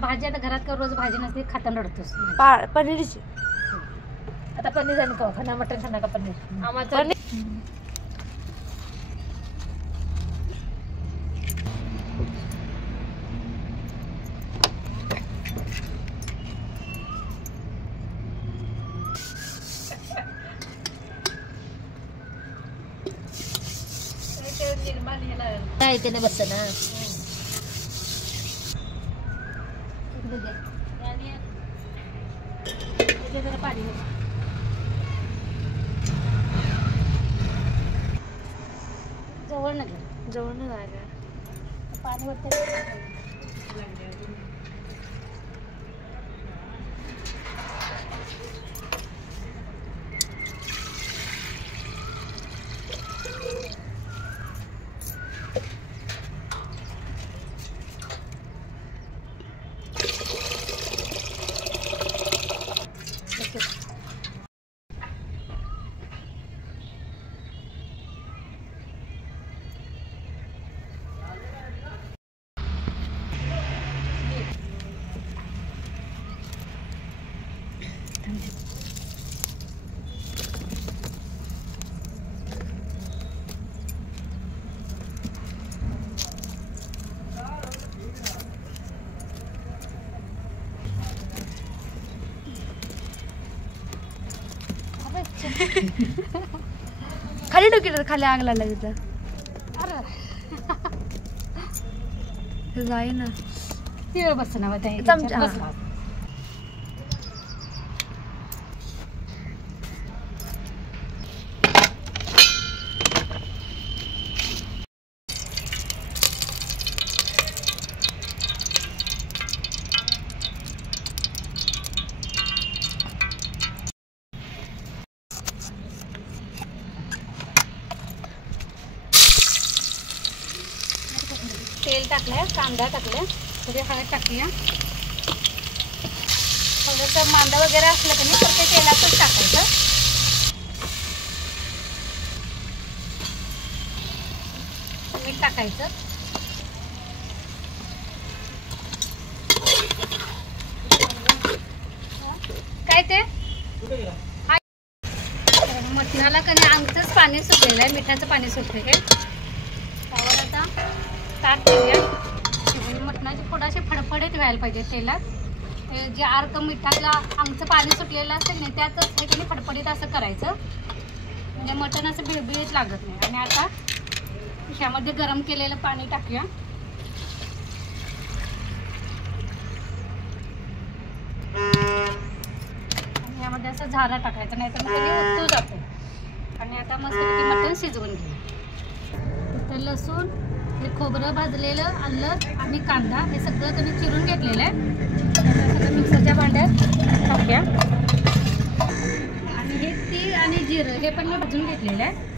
भाजी आता घरात का रोज भाजी नसते खाताना रडतोस पनीरची आता पनीर जाणं का खाना मटन खाना का पनीर आम्हाला काय ते ना बसत ना पाणी जवळ नाही जवळ नाही पाणी वाटतं खाली डोक्यात खाली आग लागला तिथं जाई ना ती बस ना चमचा तेल टाकलंय कांदा टाकलाय थोडी हळद टाकूया थोडंसं मांदा वगैरे असलं की नाही तर ते तेलातच टाकायचं मीठ टाकायचं काय ते मटणाला कधी अंगचंच पाणी सुटलेलं आहे मिठाचं पाणी सुटलेलं आहे त्यावर आता ताट ठेवूया मटणाची थोडासे फडफडीत व्हायला पाहिजे तेलात जे अर्क मिठातला अंगचं पाणी सुटलेलं असेल नाही त्यातच हे की फडफडीत असं करायचं म्हणजे मटण असं बिळबिळीत लागत नाही आणि आता ह्यामध्ये गरम केलेलं पाणी टाकूया आणि यामध्ये असं झारा टाकायचा नाही तर कधी उतू जातो आणि आता मस्त मटण शिजवून घेऊ तर लसूण हे खोबरं भाजलेलं आलं आणि कांदा हे सगळं तुम्ही चिरून घेतलेलं आहे सगळं मिक्सरच्या भांड्यात टाकूया आणि हे तीळ आणि जिरं हे पण मी भाजून घेतलेलं आहे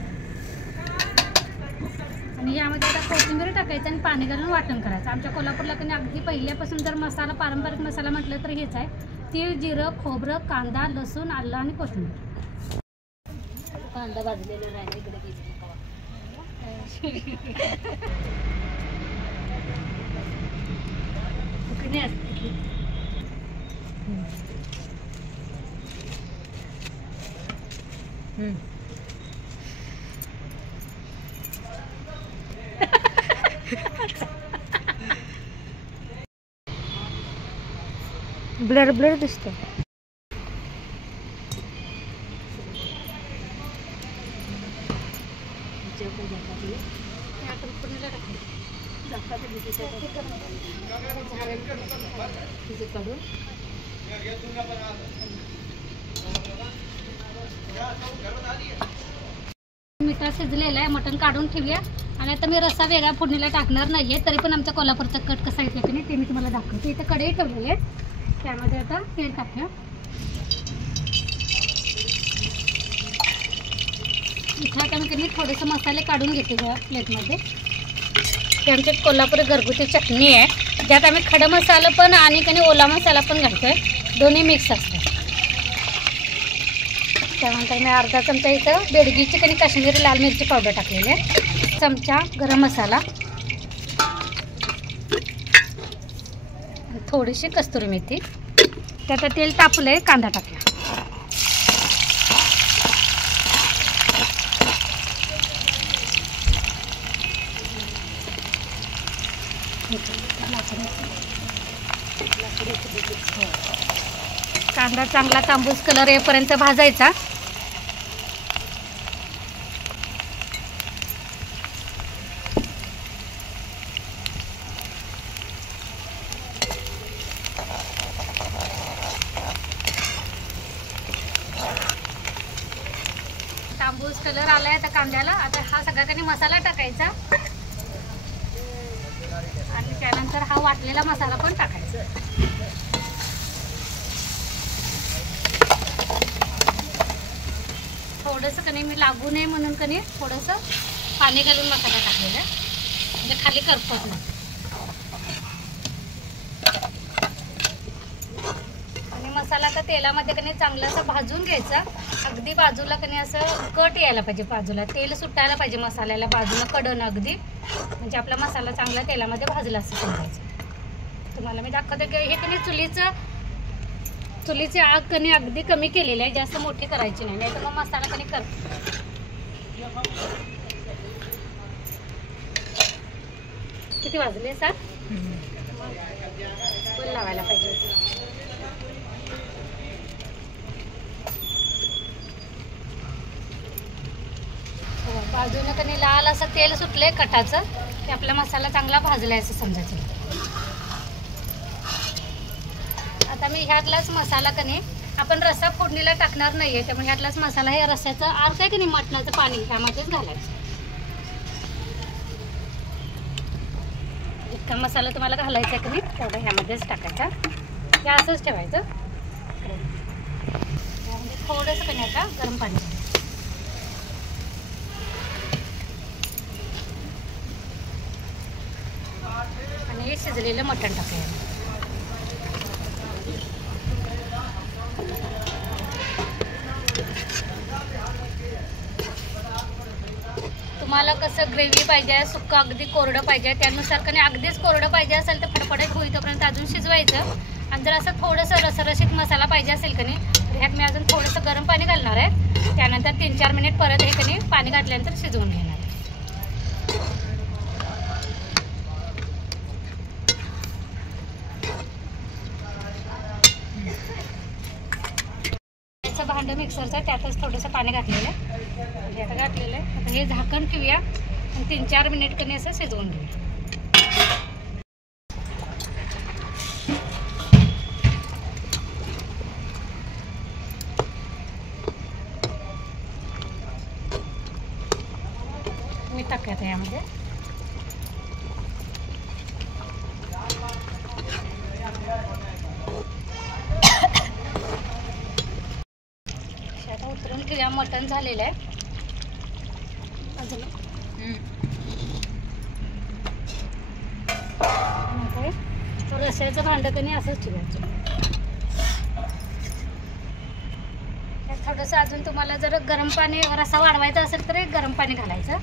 आणि यामध्ये आता कोथिंबीर टाकायचं आणि पाणी घालून वाटण करायचं आमच्या कोल्हापूरला कधी अगदी पहिल्यापासून जर मसाला पारंपरिक मसाला म्हटलं तर हेच आहे तीळ जिरं खोबरं कांदा लसूण आलं आणि कोथिंबीर कांदा भाजलेला राहिला इकडे ब्लर ब्लर दिसतो मिठा शिजलेला आहे मटण काढून ठेवूया आणि आता मी रस्सा वेगळा फोडणीला टाकणार नाहीये तरी पण आमच्या कोल्हापूरचा कट कसा येतो की नाही ते मी तुम्हाला दाखवते इथे कढई ठेवलेली आहे त्यामध्ये आता तेल टाकूया इथे आता मी थोडेसे मसाले काढून घेते प्लेटमध्ये ही आमची कोल्हापुरी घरगुती चटणी आहे ज्यात आम्ही खडा मसाला पण आणि कधी ओला मसाला पण घालतोय दोन्ही मिक्स असतात त्यानंतर मी अर्धा चमचा इथं बेडगीची कधी काश्मीरी लाल मिरची पावडर टाकलेली आहे चमचा गरम मसाला थोडीशी कस्तुरी मेथी. त्यात तेल तापलंय, कांदा टाकला. कांदा चांगला तांबूस कलर येईपर्यंत भाजायचा. तांबूस कलर आलाय आता कांद्याला. आता हा सगळा काही मसाला टाकायचा आणि त्यानंतर हा वाटलेला मसाला पण टाकायचा. थोडंसं कणी मी लागू नये म्हणून कणी थोडंसं पाणी घालून मसाला टाकलेला, म्हणजे खाली करपत नाही. आणि मसाला तर तेलामध्ये कणी चांगलं असं भाजून घ्यायचा. अगदी बाजूला कणी असं कट यायला पाहिजे, बाजूला तेल सुटायला पाहिजे मसाल्याला, बाजूला कडन अगदी, म्हणजे आपला मसाला चांगला तेलामध्ये भाजला असं समजायचं. तुम्हाला मी दाखवते की हे कणी चुलीची आग कणी अगदी कमी केलेली आहे, जास्त मोठी करायची नाही, नाही तर मग मसाला कणी किती वाजले सर? फुल लावायला पाहिजे. बाजूने कणी लाल असं तेल सुटले कटाचं, ते आपला मसाला चांगला भाजलाय असं समजायचं. आता मी ह्यातलाच मसाला कणी आपण रस्सा फोडणीला टाकणार नाहीये, त्यामुळे ह्यातलाच मसाला हे रस्स्याचं अर्क आहे की नाही मटणाचं पाणी ह्यामध्येच घालायचं. इतका मसाला तुम्हाला घालायचा आहे की नाही तेवढा ह्यामध्येच टाकायचा. हे असंच ठेवायचं. थोडंसं कणी आता गरम पाणी आणि हे शिजलेलं मटण टाकायचं. तुम्हाला कसं ग्रेव्ही पाहिजे, सुक्का अगदी कोरडं पाहिजे, त्यानुसार कणी अगदीच कोरडं पाहिजे असेल तर फडफडीत होईपर्यंत अजून शिजवायचं. आणि जर असं थोडंसं रसरशीत मसाला पाहिजे असेल कणी तर ह्यात मी अजून थोडंसं गरम पाणी घालणार आहे. त्यानंतर 3-4 मिनिट परत हे कणी पाणी घातल्यानंतर शिजवून घेणार. भांडं मिक्सरचं त्यातच थोडंसं पाणी घातलेलं आहे, आता घातलेलं आहे. आता हे झाकण ठेवूया आणि 3-4 मिनिट कणी असं शिजवून घेऊया. मी टाकते यामध्ये. उतरून किंवा मटण झालेलं आहे. रस्स्याचं भांडं कणी असंच ठेवायचं. थोडंसं अजून तुम्हाला जर गरम पाणी रस्सा वाढवायचा असेल तर एक गरम पाणी घालायचं.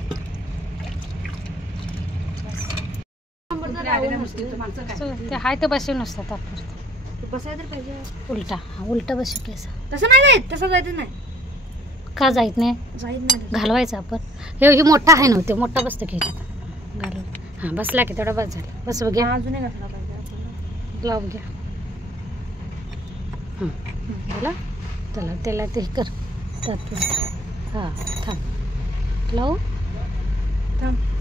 ते हाय तर बसून नसतात आपण बसायला पाहिजे. उलटा उलटा बसू की असं तसं नाही जायचं, तसं जायचं नाही. का जायत नाही? जायत नाही, घालवायचं आपण. हे मोठा आहे नव्हते, मोठा बसतं की घालून. हां बसला की तेवढा बस झाला. बस बघ्या अजूनही घातला पाहिजे. लाव घ्या. बोला चला त्याला ते कर हां थांब लावू.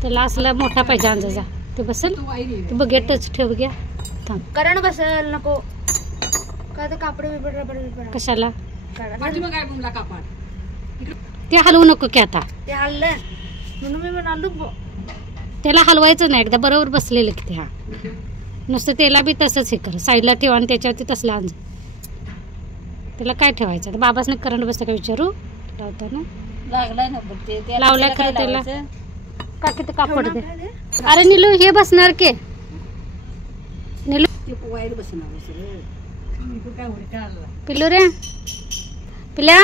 त्याला असला मोठा पाहिजे अंदाजा ते बसेल. ते बघ्या टच ठेव घ्या. थांब कारण बसेल नको काय तर कापड बिपड कशाला ते हलवू नको की आता ते हललं म्हणून मी म्हणालो त्याला हलवायचं नाही. एकदा बरोबर बसलेलं की ते. हा नुसतं त्याला बी तसंच हे कर साईडला ठेवा आणि त्याच्यावरती तसला अंज. त्याला काय ठेवायचं आता बाबासने करंट बसतं का विचारू लावताना लागलाय ना ते लावलाय खरं त्याला का किती कापड दे. अरे नीलू हे बसणार की नीलू पिल्लू रे पिल्या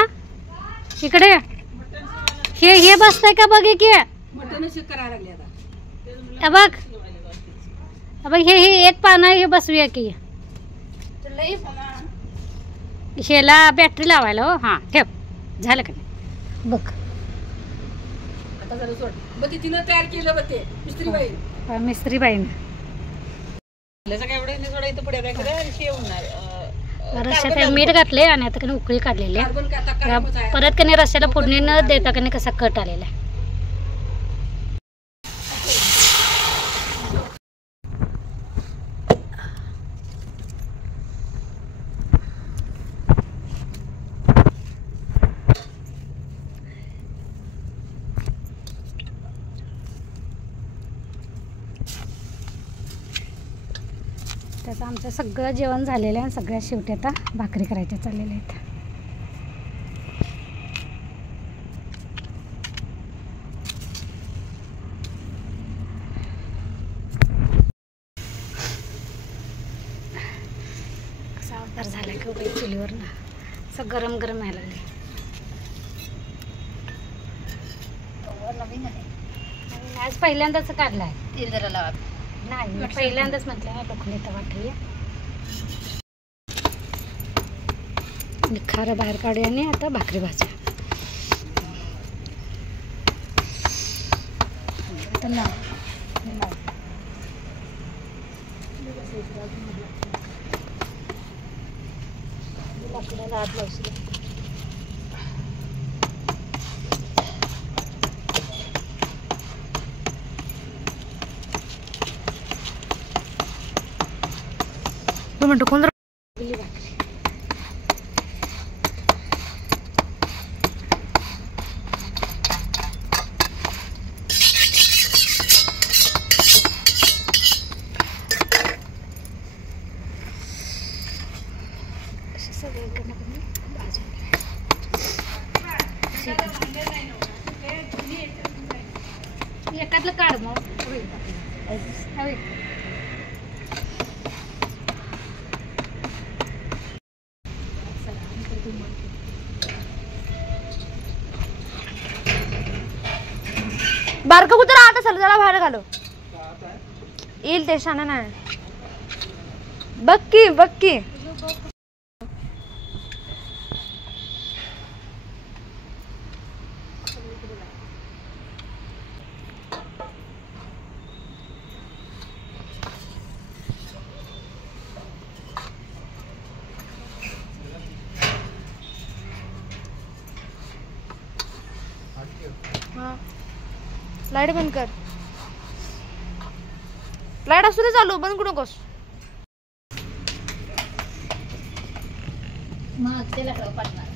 इकडे हे बसतंय का बघ की बघ हे एक पानं हे बसूया की ह्याला बॅटरी लावायला हो. हां ठेव. झालं का नाही बघ. आता झालं सोड. मग ते तिनं तयार केलं बघ ते मिस्त्री बाई. मिस्त्री बाईनं काय एवढं नाही सोडा. इथं पुढे काय करा शेवणार रश्यात मीठ घातले आणि आता कधी उकळी काढलेली आहे. परत कधी रश्याला फोडणी न देता कधी कसा कट आलेला आहे. त्याचं आमचं सगळं जेवण झालेलं आहे. सगळ्या शेवटी आता भाकरी करायच्या चाललेल्या आहेत. कसा अवतार झाला की बाई चुलीवर ना. असं गरम गरम व्हायला लागले. आज पहिल्यांदाच काढलाय. तेल जरा लावा. नाही मी पहिल्यांदाच म्हटलं ना लोखंडी तवा ठेवूया. खारं बाहेर काढूया आणि आता भाकरी भाजूया. तू म्हणतो कोण एकातलं काढ मग. बारका कुत्रा आता चल जरा बाहेर घालो. येईल ते शाना नाही. बक्की बक्की लाईट बंद कर. लाईट असू दे चालू. बंद करू नकोस. मग त्याला पाठणार.